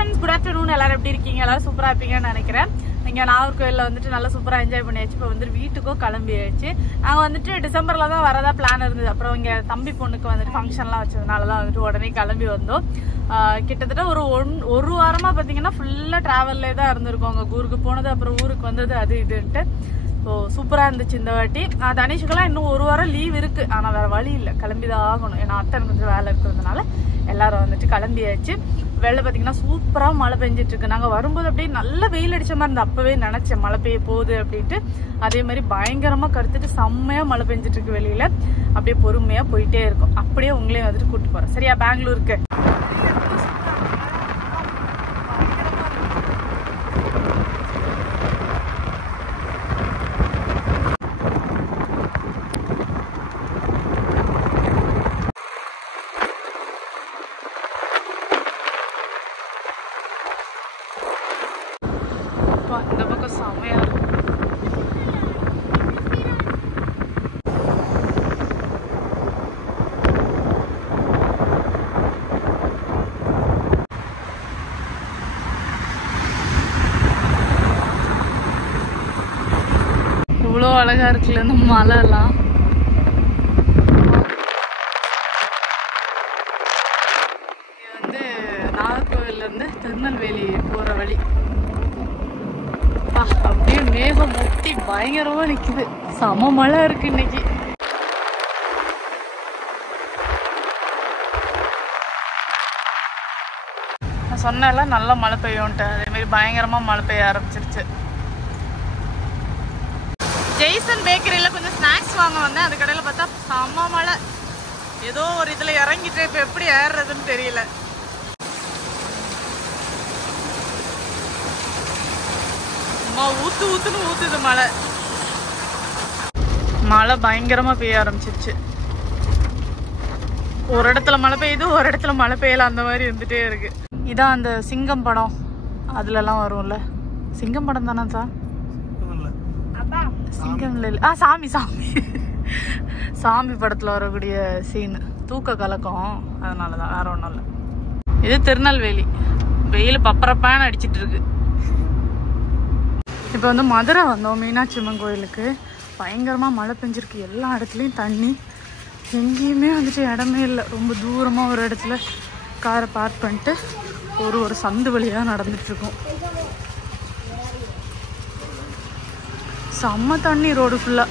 Friends, good afternoon. எல்லாரும் எப்படி இருக்கீங்க? எல்லாரும் சூப்பரா இருப்பீங்கன்னு நினைக்கிறேன். இங்க நாகர்கோயில்ல வந்துட்டு நல்லா சூப்பரா என்ஜாய் பண்ணியாச்சு. இப்போ வந்துட்டு வீட்டுக்கும் கிளம்பியாச்சு. நாங்க வந்துட்டு டிசம்பர்ல தான் வரதா பிளான் இருந்தது. அப்புறம் இங்க தம்பி பொண்ணுக்கு வந்துட்டு ஃபங்க்ஷன்லாம் வச்சதுனாலதான் வந்துட்டு உடனே கிளம்பி வந்தோம். கிட்டத்தட்ட ஒரு வாரமா பாத்தீங்கன்னா ஃபுல்லா டிராவல்லே தான் இருந்திருக்கோம். அங்க ஊருக்கு போனது, அப்புறம் ஊருக்கு வந்தது, அது இதுன்ட்டு. ஸோ சூப்பரா இருந்துச்சு இந்த வாட்டி. தனிஷுக்கெல்லாம் இன்னும் ஒரு வாரம் லீவ் இருக்கு. ஆனா வேற வழி இல்லை, கிளம்பிதான் ஆகணும். ஏன்னா அத்தனை கொஞ்சம் வேலை இருக்கிறதுனால எல்லாரும் வந்துட்டு கிளம்பியாச்சு. வெளில பாத்தீங்கன்னா சூப்பரா மழை பெஞ்சிட்டு இருக்கு. நாங்க வரும்போது அப்படியே நல்ல வெயில் அடிச்ச மாதிரி இருந்த. அப்பவே நினைச்சேன் மழை பெய்ய போகுது அப்படின்ட்டு. அதே மாதிரி பயங்கரமா கருத்துட்டு செம்மையா மழை பெஞ்சிட்டு இருக்கு வெளியில. அப்படியே பொறுமையா போயிட்டே இருக்கும். அப்படியே உங்களையும் வந்துட்டு கூட்டு போறேன் சரியா பெங்களூருக்கு. இந்த பக்கம் செமையா இருக்கு. இவ்வளோ அழகா இருக்குல்ல இந்த மலை எல்லாம். இது வந்து நாகர்கோவில்ல இருந்து திருநெல்வேலி போற வழி. அப்படியே மேகம் முட்டி பயங்கரமா நிக்குது. செம மழை இருக்கு இன்னைக்கு. நான் சொன்னேன்ல நல்லா மழை பெய்யும்ட்டு, அதே மாதிரி பயங்கரமா மழை பெய்ய ஆரம்பிச்சிருச்சு. ஜெய்சன் பேக்கரியில கொஞ்சம் ஸ்நாக்ஸ் வாங்க வந்தேன். அது கடையில பார்த்தா செம மழை. ஏதோ ஒரு இதுல இறங்கிட்டு இப்ப எப்படி ஏறுறதுன்னு தெரியல. ஊத்து ஊத்துன்னு ஊத்துது மழை. மழை பயங்கரமா பெய்ய ஆரம்பிச்சிருச்சு. ஒரு இடத்துல மழை பெய்யுது, ஒரு இடத்துல மழை பெய்யல, அந்த மாதிரி இருந்துட்டே இருக்கு. இதான் அந்த சிங்கம் படம், அதுல எல்லாம் வரும்ல. சிங்கம் படம் தானே சார்? சிங்கம் இல்ல, சாமி சாமி சாமி படத்துல வரக்கூடிய சீன். தூக்க கலக்கம், அதனாலதான், வேற ஒண்ணும் இல்ல. இது திருநெல்வேலி. வெயில் பப்பரப்பான்னு அடிச்சிட்டு இருக்கு. இப்போ வந்து மதுரை வந்தோம் மீனாட்சி அம்மன் கோயிலுக்கு. பயங்கரமாக மழை பெஞ்சிருக்கு. எல்லா இடத்துலையும் தண்ணி, எங்கேயுமே வந்துட்டு இடமே இல்லை. ரொம்ப தூரமாக ஒரு இடத்துல காரை பார்க் பண்ணிட்டு ஒரு சந்து வழியாக நடந்துட்டுருக்கோம். செம்ம தண்ணி ரோடு ஃபுல்லாக.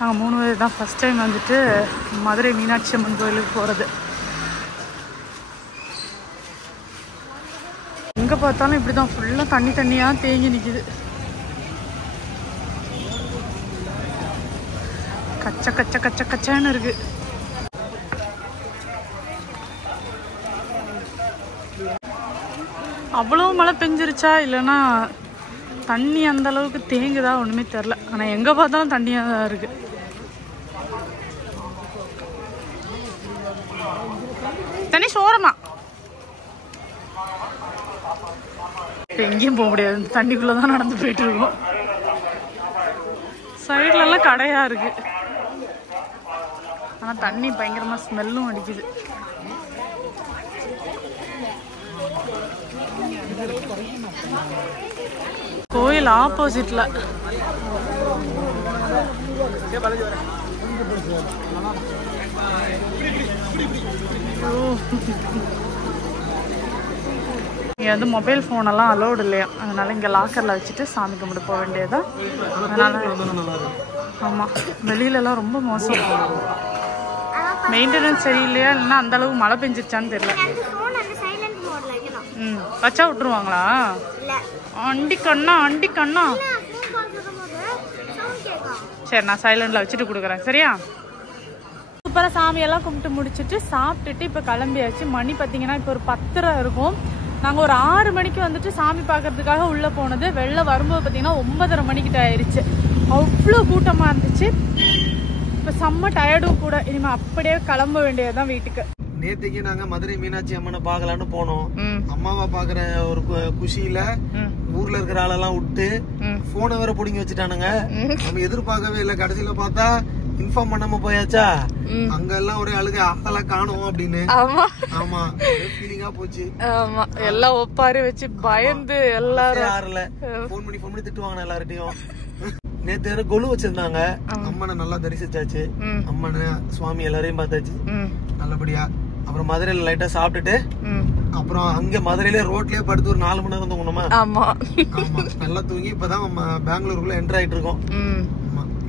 நாங்கள் 3 பேர் தான் ஃபஸ்ட் டைம் வந்துட்டு மதுரை மீனாட்சி அம்மன் கோயிலுக்கு போகிறது. எங்க பார்த்தாலும் இப்படிதான் ஃபுல்லா தண்ணியா தேங்கி நிக்குது. கச்ச கச்ச கச்ச கச்சான்னு இருக்கு. அவ்வளவு மழை பெஞ்சிருச்சா இல்லைன்னா தண்ணி அந்த அளவுக்கு தேங்குதா ஒண்ணுமே தெரியல. ஆனா எங்க பார்த்தாலும் தண்ணியா தான் இருக்கு. தண்ணி சோரமா எங்கேயும் போக முடியாது, தண்ணிக்குள்ளதான் நடந்து போயிட்டு இருக்கோம். சைட்ல எல்லாம் கடையா இருக்கு. ஆனா தண்ணி பயங்கரமா ஸ்மெல்லும் அடிக்குது. கோயில் ஆப்போசிட்ல இங்கே வந்து மொபைல் ஃபோனெல்லாம் அலோடு இல்லையா, அதனால இங்கே லாக்கரில் வச்சுட்டு சாமி கும்பிட்டு போக வேண்டியதான். அதனால ஆமாம், வெளியிலலாம் ரொம்ப மோசம். மெயின்டெனன்ஸ் சரியில்லையா இல்லைன்னா அந்த அளவுக்கு மழை பெஞ்சிருச்சான்னு தெரியல. வச்சா விட்டுருவாங்களா? அண்டி கண்ணா சரி, நான் சைலண்டில் வச்சுட்டு கொடுக்குறேன் சரியா. சூப்பராக சாமியெல்லாம் கும்பிட்டு முடிச்சுட்டு சாப்பிட்டுட்டு இப்போ கிளம்பியாச்சு. மணி பார்த்தீங்கன்னா இப்போ ஒரு 10:30 இருக்கும். நாங்கள் ஒரு 6 மணிக்கு வந்துட்டு சாமி பார்க்கறதுக்காக உள்ளே போனது. வெளில வரும்போது பார்த்தீங்கன்னா 9:30 மணிக்கிட்ட ஆயிடுச்சு. அவ்வளோ கூட்டமாக இருந்துச்சு. இப்போ செம்ம டயர்டும் கூட. இனிமேல் அப்படியே கிளம்ப வேண்டியதுதான் வீட்டுக்கு. நேற்றுக்கு நாங்க மதுரை மீனாட்சி அம்மனை பாக்கலான்னு போனோம். அம்மாவை பாக்குற ஒரு குஷியில ஊர்ல இருக்கிற ஆளெல்லாம் விட்டு போனை வேற புடிங்கி வச்சுட்டானுங்க. நம்ம எதிர்பார்க்கவே இல்லை. கடைசியில பார்த்தா இன்ஃபார்ம் பண்ணாம போயாச்சா, அங்க எல்லாம் ஒரே அழுக, அதெல்லாம் காணோம் அப்படின்னு. ஆமா ஃபீலிங்கா போச்சு. ஆமா எல்லாம் ஒப்பாரி வச்சு பயந்து எல்லாரும் யாருல போன் பண்ணி திட்டுவாங்க எல்லார்ட்டையும். நேத்து கொலு வச்சிருந்தாங்க, அம்மனை நல்லா தரிசிச்சாச்சு, அம்மனை சுவாமி எல்லாரையும் பார்த்தாச்சு நல்லபடியா. அப்புறம் மதுரையில லைட்டா சாப்பிட்டுட்டு அப்புறம் அங்க மதுரையில ரோட்லயே படுத்து ஒரு 4 மணி நேரம் தூங்கணுமா. ஆமா நல்லா தூங்கி இப்பதான் பெங்களூருக்குள்ள என்டர் ஆயிட்டு இருக்கோம்.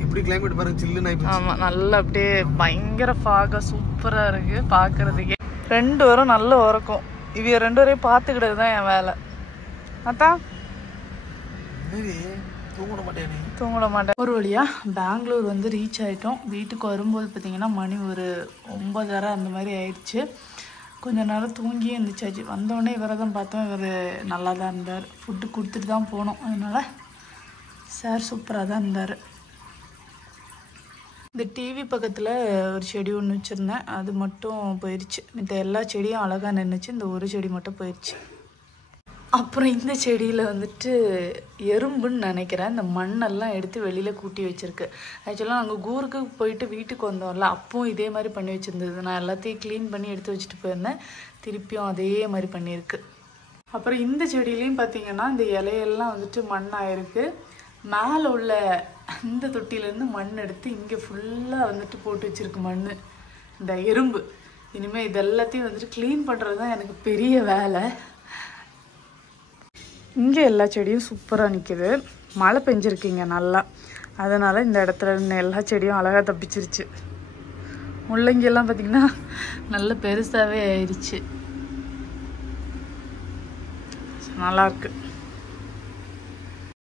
எப்படி கிளைமேட் பாருங்க, சில்லுன்னு ஆயிடுச்சு. ஆமா நல்லா அப்படியே பயங்கர ஃபாகா சூப்பரா இருக்கு பாக்குறதுக்கே. 2 பேரும் நல்ல உறக்கம். இவ 2 பேரையும் பாத்துக்கிட்டதுதான் என் வேலை. அதான் தூங்கிட மாட்டேன். ஒரு வழியா பெங்களூர் வந்து ரீச் ஆயிட்டோம். வீட்டுக்கு வரும்போது பார்த்தீங்கன்னா மணி ஒரு 9:30 அந்த மாதிரி ஆயிடுச்சு. கொஞ்ச நேரம் தூங்கியே இருந்துச்சாச்சு. வந்தோடனே இவரை தான் பார்த்தோம். இவர் நல்லா தான் இருந்தார். ஃபுட்டு கொடுத்துட்டு தான் போனோம். அதனால சார் சூப்பராக தான் இருந்தார். இந்த டிவி பக்கத்தில் ஒரு செடி ஒன்று வச்சுருந்தேன், அது மட்டும் போயிடுச்சு. மற்ற எல்லா செடியும் அழகாக நின்றுச்சு, இந்த ஒரு செடி மட்டும் போயிடுச்சு. அப்புறம் இந்த செடியில் வந்துட்டு எறும்புன்னு நினைக்கிறேன். இந்த மண்ணெல்லாம் எடுத்து வெளியில் கூட்டி வச்சுருக்கு. ஆக்சுவலாக நாங்கள் ஊருக்கு போயிட்டு வீட்டுக்கு வந்தோம்ல, அப்போவும் இதே மாதிரி பண்ணி வச்சுருந்தது. நான் எல்லாத்தையும் க்ளீன் பண்ணி எடுத்து வச்சுட்டு போயிருந்தேன். திருப்பியும் அதே மாதிரி பண்ணியிருக்கு. அப்புறம் இந்த செடியிலையும் பார்த்தீங்கன்னா இந்த இலையெல்லாம் வந்துட்டு மண் ஆயிருக்கு. மேலே உள்ள இந்த தொட்டியிலேருந்து மண் எடுத்து இங்கே ஃபுல்லாக வந்துட்டு போட்டு வச்சுருக்கு மண், இந்த எறும்பு. இனிமேல் இது எல்லாத்தையும் வந்துட்டு க்ளீன் பண்ணுறது தான் எனக்கு பெரிய வேலை. இங்கே எல்லா செடியும் சூப்பராக நிற்கிது. மழை பெஞ்சிருக்கீங்க நல்லா, அதனால் இந்த இடத்துல இருந்த எல்லா செடியும் அழகாக தப்பிச்சிருச்சு. முள்ளங்கியெல்லாம் பார்த்திங்கன்னா நல்ல பெருசாகவே ஆயிடுச்சு. நல்லாயிருக்கு.